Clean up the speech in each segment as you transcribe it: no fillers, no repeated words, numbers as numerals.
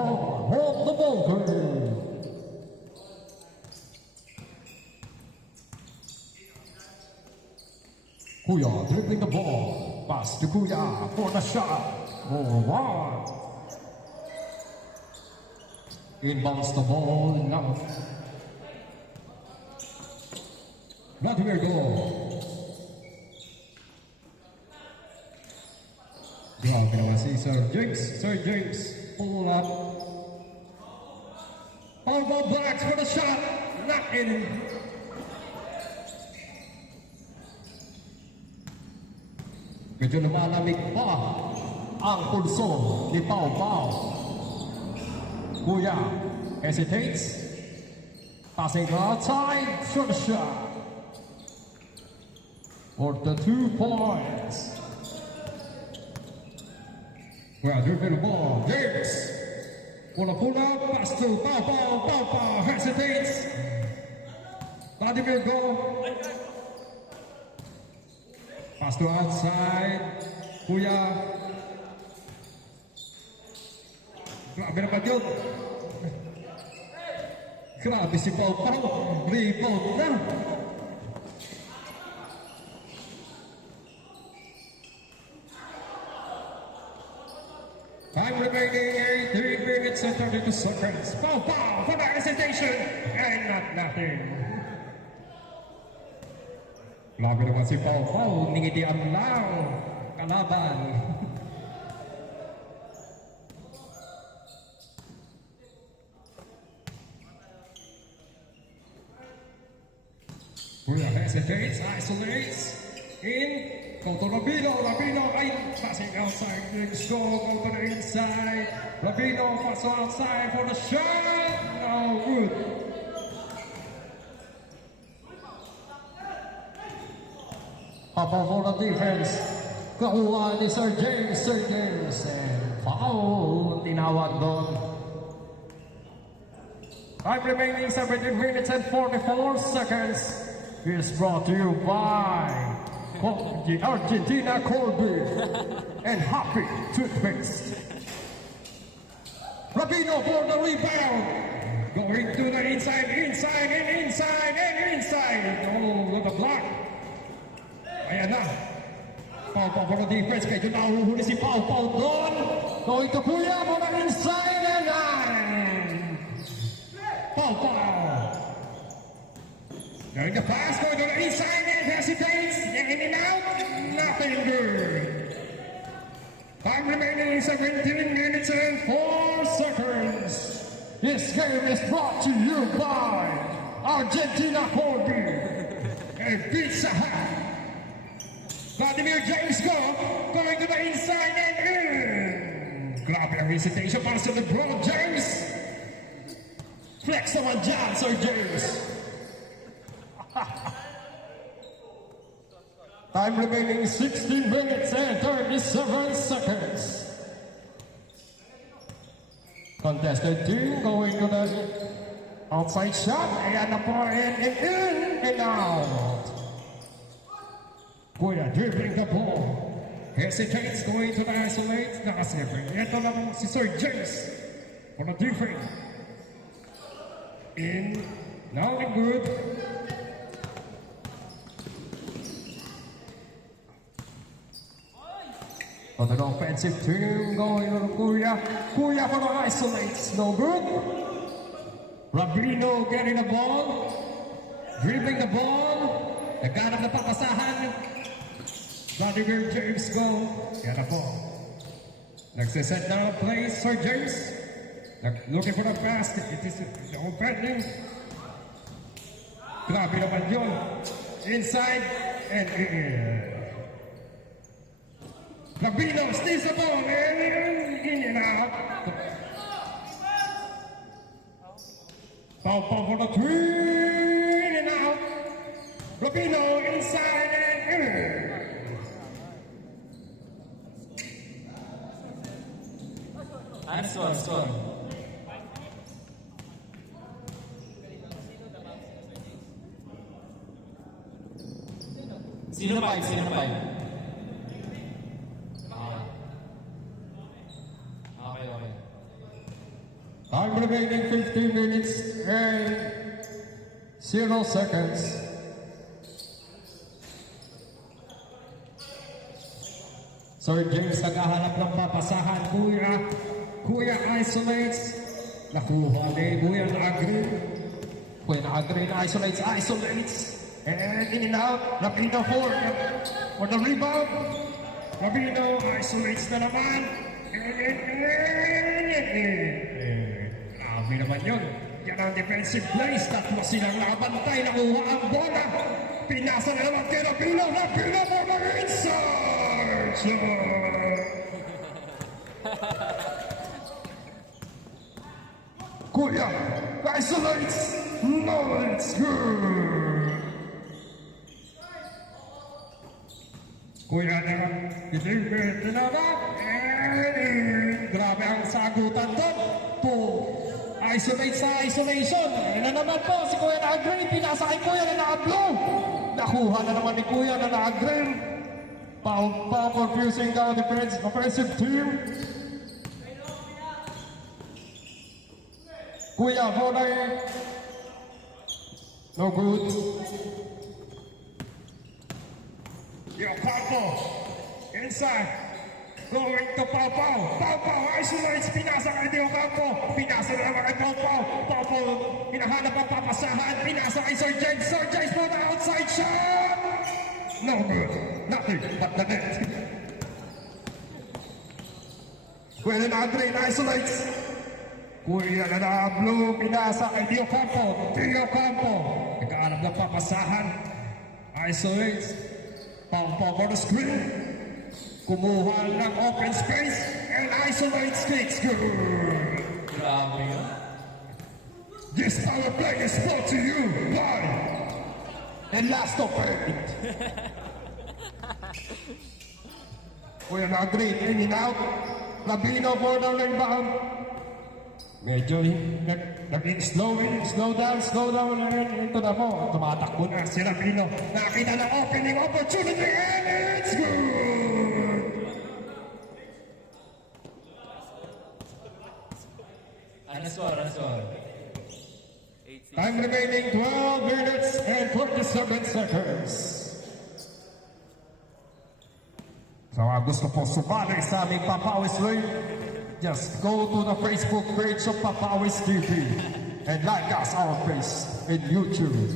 hold the ball game. Kuya dribbling the ball. Pass to Kuya for the shot. Oh, wow. Inbounds the ball now. Vladimir goal. Grabe naman si Sir James. Sir James, pull up. All ball blacks for the shot. Not in. Medyo lumalamig pa ang pulso ni Pau Pau. Kuya hesitates. Passing to outside. Short shot. For the 2 points. Well, dribbling the ball. James. Wanna pull out. Pass to Pau Pau. Pau Pau hesitates. Vladimir goal. Pass to outside. Kuya. Grabe naman yun. Grabe si Pau Pau. Rebound na. Time remaining 3 minutes and 32 seconds. Pau Pau for the hesitation. And not nothing. Grabe naman si Pau Pau. Ningitian lang. Kalaban. Kuya hesitates, isolates, in, go to Rabino, Rabino, ay, passing outside, James go to the inside, Rabino, pass outside for the shot, no good. Up for the defense, kakuha ni Sir James, and foul, tinawag doon. Time remaining 17 minutes and 44 seconds. Is brought to you by the Argentina Cold Beer and Happy Toothpaste. Rabino for the rebound. Going to the inside. Oh, with the block. Ayan na. Pau Pau for the defense. Medyo nahuhuli si Pau Pau doon. Going to Kuya for the inside and Pau Pau. Going to pass, going to the inside and hesitates. In and out, nothing good. Time remaining 17 minutes and 4 seconds. This game is brought to you by Argentina Cold Beer and Pizza Hut. Vladimir James going to the inside and in. Grabe ang hesitation para sa LeBron James. Flex naman dyan, Sir James. Time remaining 16 minutes and 37 seconds. Contested team going to the outside shot. Ayan na po, in and out. Kuya dribbling the ball. Hesitates, going to the isolate. Nakasipin. Ito lang si Sir James for the defense. In, now and good. On the offensive team, going on Kuya. Kuya for the isolates, no good. Rabino getting the ball. Dribbling the ball. Naghanap na papasahan. Vladimir James go. Yan na po. Nagsiset na ang play, Sir James. Looking for the pass. It is opening. Grabe naman yun. Inside and in. Rabino steals the ball and in and out. Pau Pau for the 3 in and out. Rabino inside and in. Nice one. Sino pa? Okay. Time remaining 15 minutes and 0 seconds. Sir James naghahanap ng papasahan. Kuya isolates. Nakuha ni Kuya Agri. Kuya Agri isolates. And in and out. Rapino for the rebound. Rapino isolates na naman. Grabe naman yun. Yan ang defensive plays. Tatlo silang nakabantay. Nakuha ang bola. Pinasa na naman kay Rapino. Rapino for the inside. Kuya isolates. No, it's good. Kuya na deliver na naman. Grabe ang sagutan doon. Isolate sa isolation. Yan na naman po si Kuya na green. Pinasa kay Kuya na naka-blue. Nakuha na naman ni Kuya na naka-green. Foul confusing the offensive team. Kuya volley. No good. Campo inside. Going to Pau. Pau isolates. Pinasa kay Campo. Pinasa na naman kay Pau. Pau hinahanap ang papasahan. Pinasa kay Sir James. Sir James for the outside shot. No good. Nothing but the net. Kuya na green isolates. Kuya na blue. Pinasa kay Campo. Nagkaanap ng papasahan. Isolates. Pau for the screen. Kumuha ng open space and isolates kicks. Good. Grabe yun. This power play is brought to you by the last of it. Kuya na green, in and out. Rabino for the rebound. Medyo naging slow down, and ito na po. Tumatakbo na si Rabino. Nakita na opening opportunity and it's good! Ano score? Time remaining 12 minutes and 47 seconds. So gusto po sumali sa aming Papawis League, just go to the Facebook page of Papawis TV and like us our page in YouTube.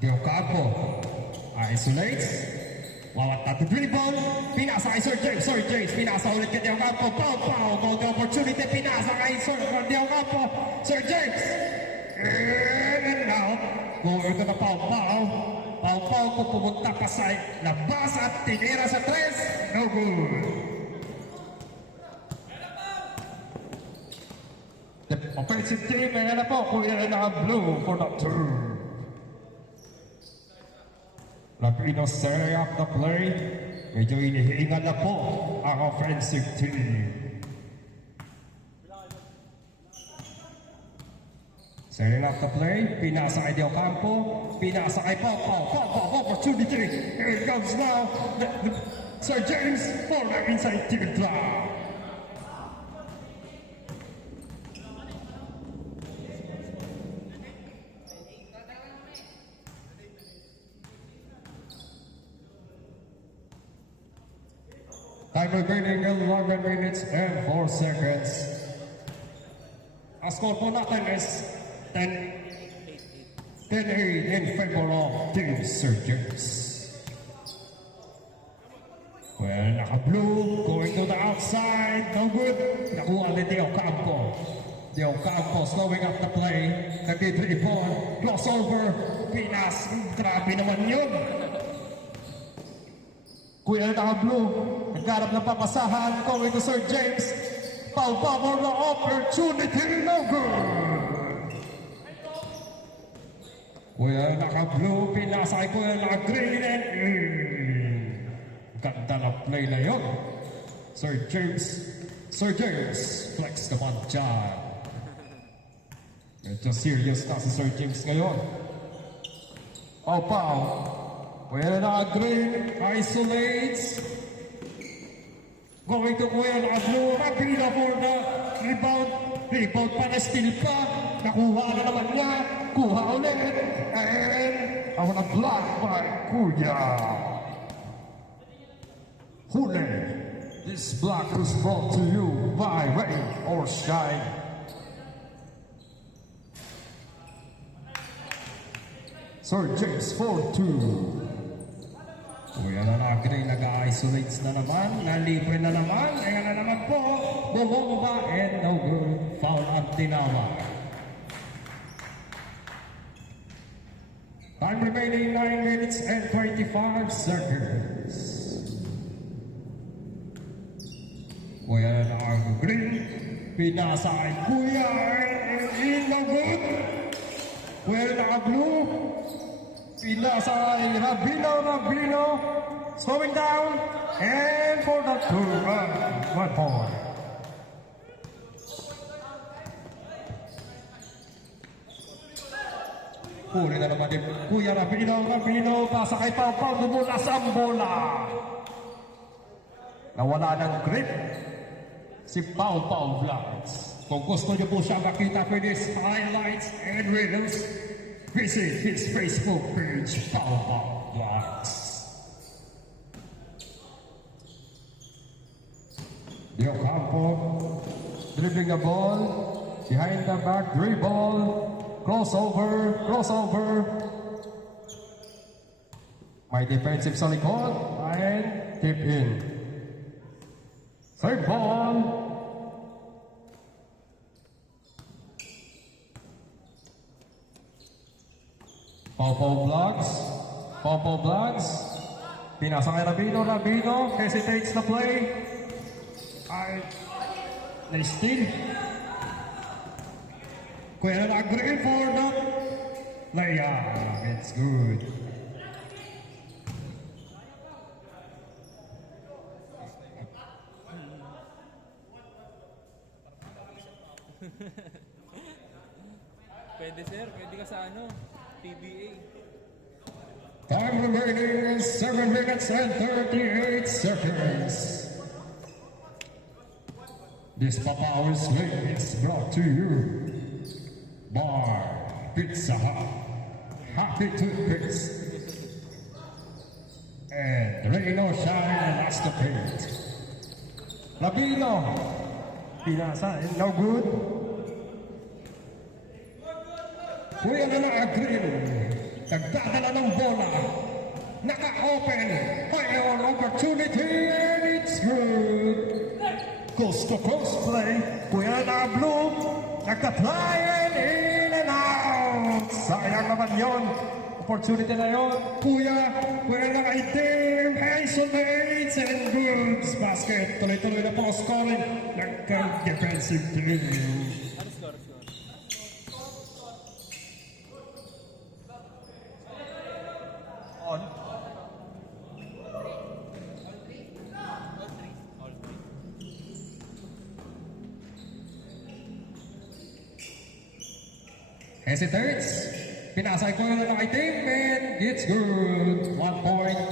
Campo isolates. Wawat na to dribble. Pinasa kay Sir James. Pinasa ulit kay Campo. Pau. Gold opportunity. Pinasa kay Sir Campo. Sir James. And now, going to the Pau. Pau kung pumunta pa sa labas at tinira sa tres. No good. The offensive team, ayan na po. Kuya na blue for the turn. Rapino setting up the play. Medyo inihingan na po ang offensive team. Setting up the play. Pinasa kay Campo. Pinasa kay Pau. Opportunity. Here it comes now. Sir James for the inside drop. Time remaining 11 minutes and 4 seconds. Ang score po natin is 10-8 in favor of Team Sir James. Well, naka-blue, going to the outside, no good. Nakuha ni Campo. Campo slowing up the play. Nag-dribble, crossover, Pinas. Grabe naman yun. Kuya naka-blue, nagkarap ng papasahan, going to Sir James. Pau for the opportunity, no good. Kuya naka-blue, pinasa kay Kuya naka-green and ganda na play na yun. Sir James, flex naman dyan. Medyo serious na si Sir James ngayon. Pau. Kuya naka-green, isolates. Going to Kuya na blue. Rapino for the rebound. Rebound pa na steal pa. Nakuha na naman niya. Kuha ulit. And I want a block by Kuya. Huli. This block was brought to you by Rain or Shine. Sir James 4-2. Kuya na nagre, nag-isolates na naman, nalibre na naman, ayan na naman po, bumomba, and no good, foul at tinawa. Time remaining 9 minutes and 25 seconds. Kuya na nagre, pinasa ay Kuya, and no good. Kuya na nag-blue, pinasa ay Rabino, slowing down, and for the 1 point. Huli na naman din Kuya Rabino, pasa kay Pau, dumula sa bola. Nawala ng grip si Pau Vlogs. Kung gusto niyo po siya makita for his highlights and reels, visit his Facebook page, Pau Vlogs. Di Ocampo, dribbling the ball, behind the back, dribble, crossover. May defensive sa likod, and tip in. Third ball. Pau Vlogs. Pinasa kay Rabino hesitates the play. Ay, na-steal. Kuya na nag-green for the layup. It's good. Pwede sir, pwede ka sa ano, PBA. Time remaining 7 minutes and 38 seconds. This Papa Sling is brought to you by Pizza Hut, Happy Toothpaste, and Rain or Shine Master Paint. Rabino, pinasa, no good. Kuya na na-agree. Nagdadala ng bola. Naka-open. Fire opportunity and it's good. Coast to coast play. Kuya na blue. Nagka-fly and in and out. Sayang naman yun. Opportunity na yun. Kuya na itim. Isolates and goods. Basket. Tuloy-tuloy na po scoring. Nagka-defensive team. Ano score? On. Hesitates. Pinasay ko na ng itim and it's good. 1 point.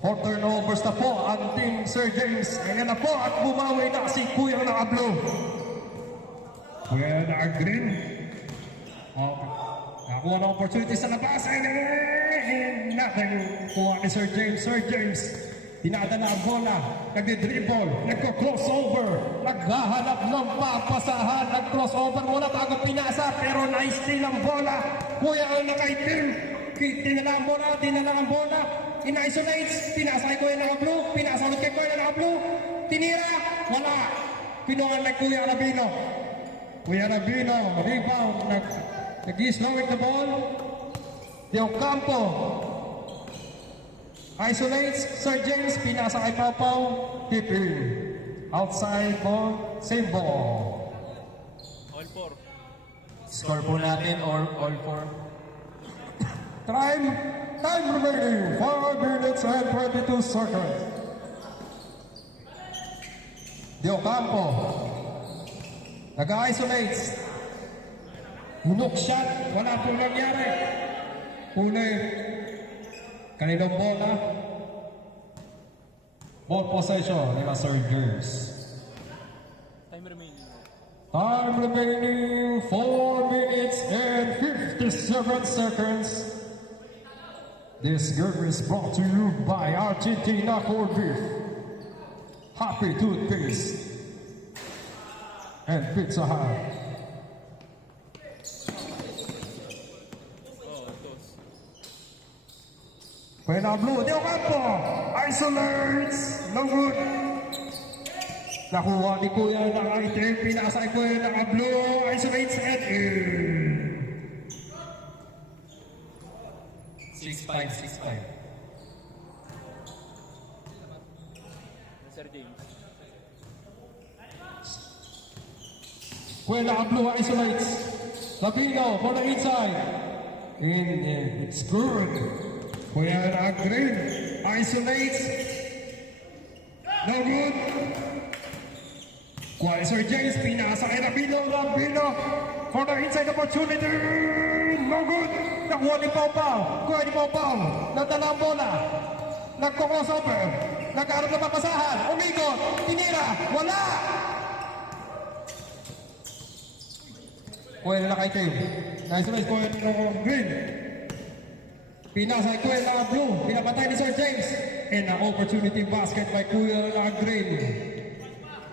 4 turnovers na po ang team Sir James. Ayan na po at bumawi na si Kuya na Blue. Kuya na green. Okay. Nakuha ng opportunity sa labas and nothing. Kuha ni Sir James. Sir James, dinadala ang bola, nagdi-dribble, nagko-crossover, naghahanap ng papasahan, nag-crossover muna bago pinasa, pero na-steal ang bola. Kuya ang nakaitim, dinala ang bola, in-isolates, pinasa kay Kuya na blue, pinasa ulit kay Kuya na blue, tinira, wala. Pinuha ng Kuya Rabino. Kuya Rabino, rebound, nag-slowing the ball. De Ocampo isolates Sir James, pinasa kay Pau, tip in. Outside ball, same ball. All four. Score po natin or all four. Time remaining 5 minutes and 22 seconds. De Ocampo nag-isolates. Hook shot, wala pong nangyari. Huli. Kaninong bola? Ball possession nila Sir James. Time remaining. Time remaining 4 minutes and 57 seconds. This game is brought to you by Argentina Corned Beef, Happy Toothpaste, and Pizza Hut. Oh, toss. Buena Blue, Del Campo, isolates, no good. Nakuha ni Kuya ng item, pinasa kay Kuya ng Blue, isolates, and in. 6-5, 6-5. Sir James. Kuya ng Blue, isolates. Lapino for the inside. It's good. Kuya ng Green, isolates. No good. Kuha ni Sir James, pinasa kay Rabino for the inside opportunity. No good. Nakuha ni Pau Pau. Kuha ni Pau Pau. Nadala ang bola. Nagko-crossover. Nagkaroon ng papasahan. Umikot. Tinira. Wala. Kuha na kay Tim. Nice nice. Kuha ni Green. Pinasa kay Kuya na Blue. Pinapatay ni Sir James. And an opportunity basket by Kuya na Green.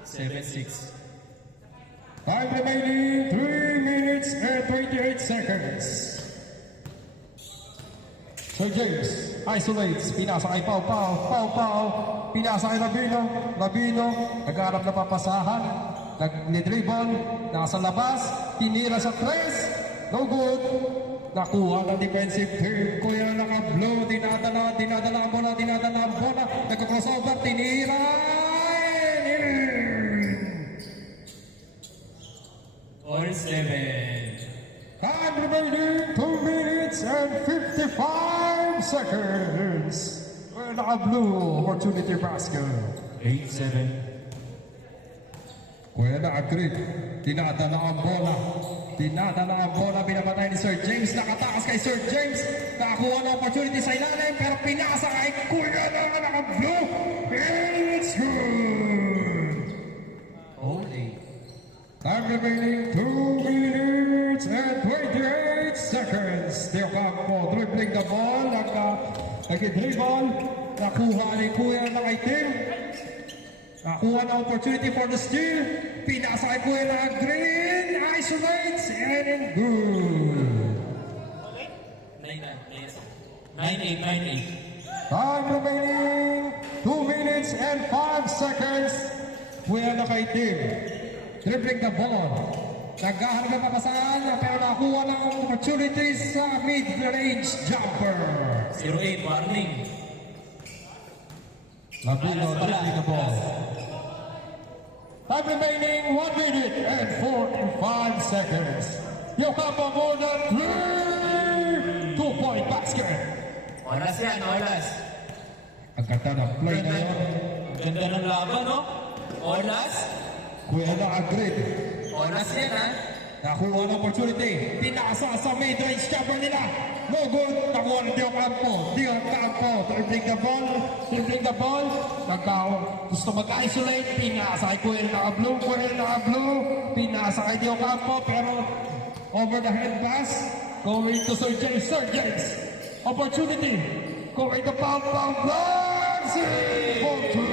7-6. Time remaining 3 minutes and 28 seconds. Sir James isolates, pinasa kay Pau Pau, pinasa kay Labino, nag-aarap na papasahan, nag-dribble, nasa labas, tinira sa tres, no good. Nakuha ng defensive team, Kuya naka-blue, dinadala ang bola, nagka-crossover, tinira, and in. All 7. Time remaining 2 minutes and 55 seconds. Well, naka-blue, opportunity basket. 8-7. Kuya na-agree. Dinadala ang bola, pinapatay ni Sir James. Nakatakas kay Sir James. Nakakuha ng opportunity sa ilalim, pero pinasa kay Kuya na naka-blue. It's good. All 8. Time remaining 2 minutes and 28 seconds. Theo Campo dribbling the ball. Nag-dribble. Nakuha ni Kuya ng item. Nakuha na opportunity for the steal. Pinasa kay Kuya ng Green. Isolates and in good. 9-8. Time remaining 2 minutes and 5 seconds. Kuya ng item. Dribbling the ball. Naghahanap ng papasahan pero nakuha ng opportunities sa mid-range jumper. 0-8. Warning. Labino dribbling the ball. Time remaining 1 minute and 45 seconds. Yocampo more than 3 2-point basket. Oras yan, oras. Ang ganda ng play na yun. Ganda ng laban, no? Oras. Kuya na agreed. Oras yan, ha? Nakuha ng opportunity. Pinasa sa mid-range jumper nila. No good. Nakuha ng Diocampo. Dribbling the ball. Gusto mag-isolate. Pinasa kay Kuya na blue. Pinasa kay Diocampo. Pero over the head pass. Going to Sir James. Opportunity. Going to Pau. For two.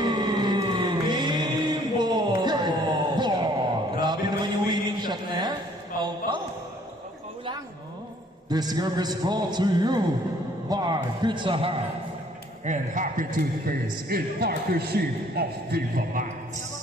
Grabe naman yung winning shot na yan. Pau. This game is brought to you by Pizza Hut and Happy Toothpaste in partnership of Viva Max.